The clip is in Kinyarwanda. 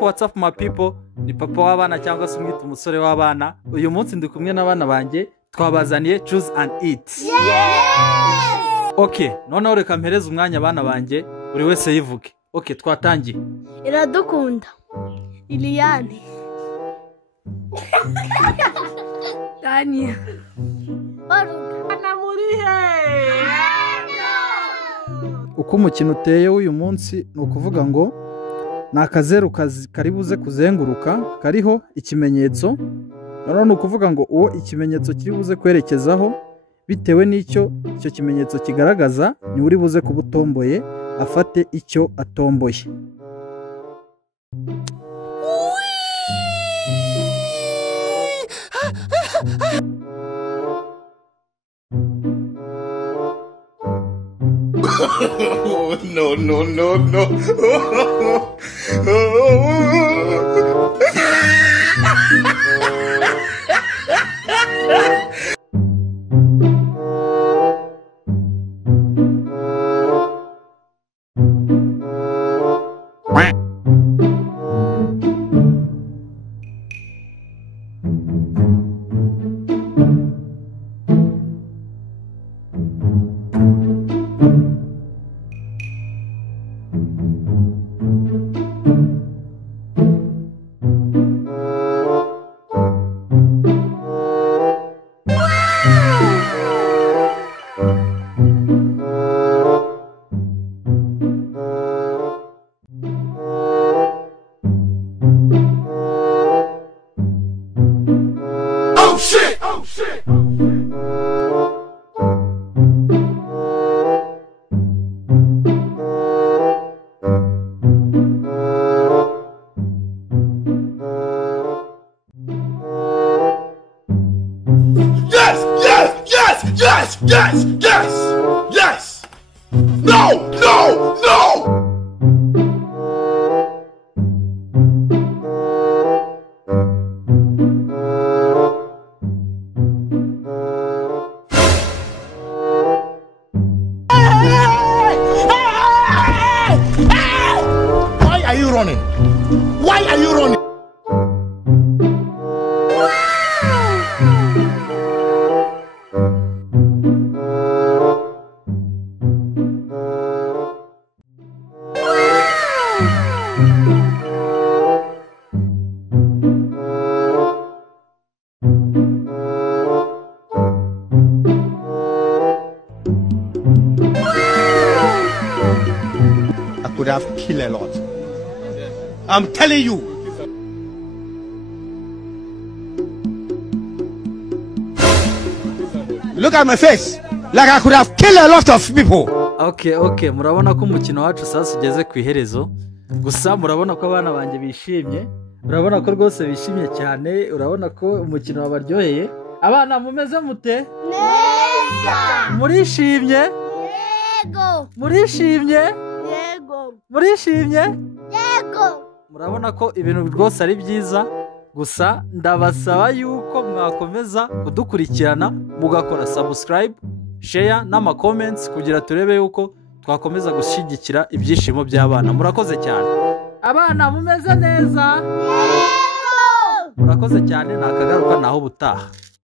What's up my people, ni papa w'abana cyangwa se umwita umusore w'abana. Uyu munsi ndi kumwe n'abana banjye, twabazaniye choose and eat. Yes! Okay, noneho reka mpereze umwanya abana banjye, buri wese yivuge. Okay, twatangiye. Iradukunda, Liliane, Tania, uko umukino uteye w'uyu munsi ni ukuvuga ngo ni akazeru kari buze kuzenguruka kariho ikimenyetso. Noneho ni ukuvuga ngo uwo ikimenyetso kiri buze kwerekezaho bitewe n'icyo icyo kimenyetso kigaragaza ni uri buze kuba utomboye afate icyo atomboye. No, no, no, no. Yes! No! Why are you running? I could have killed a lot. I'm telling you. Look at my face. Like I could have killed a lot of people. Okay, murabona ko umukino wacu sasa ugeze ku iherezo. Gusa murabona ko abana banjye bishimye. Urabona ko rwose bishimye cyane. Urabona ko umukino wabaryoheye. Abana mumeze mute? Neza. Murishimye? Yego. Murishimye? Yego. Murishimye? Yego. Murabona ko ibintu rwose ari byiza. Gusa ndabasaba yuko mwakomeza kudukurikirana mugakora subscribe, share n'ama comments kugira turebe yuko twakomeza gushyigikira ibyishimo by'abana. Murakoze cyane. Abana mumeze neza? Yego. Murakoze cyane, nakagaruka naho ubutaha.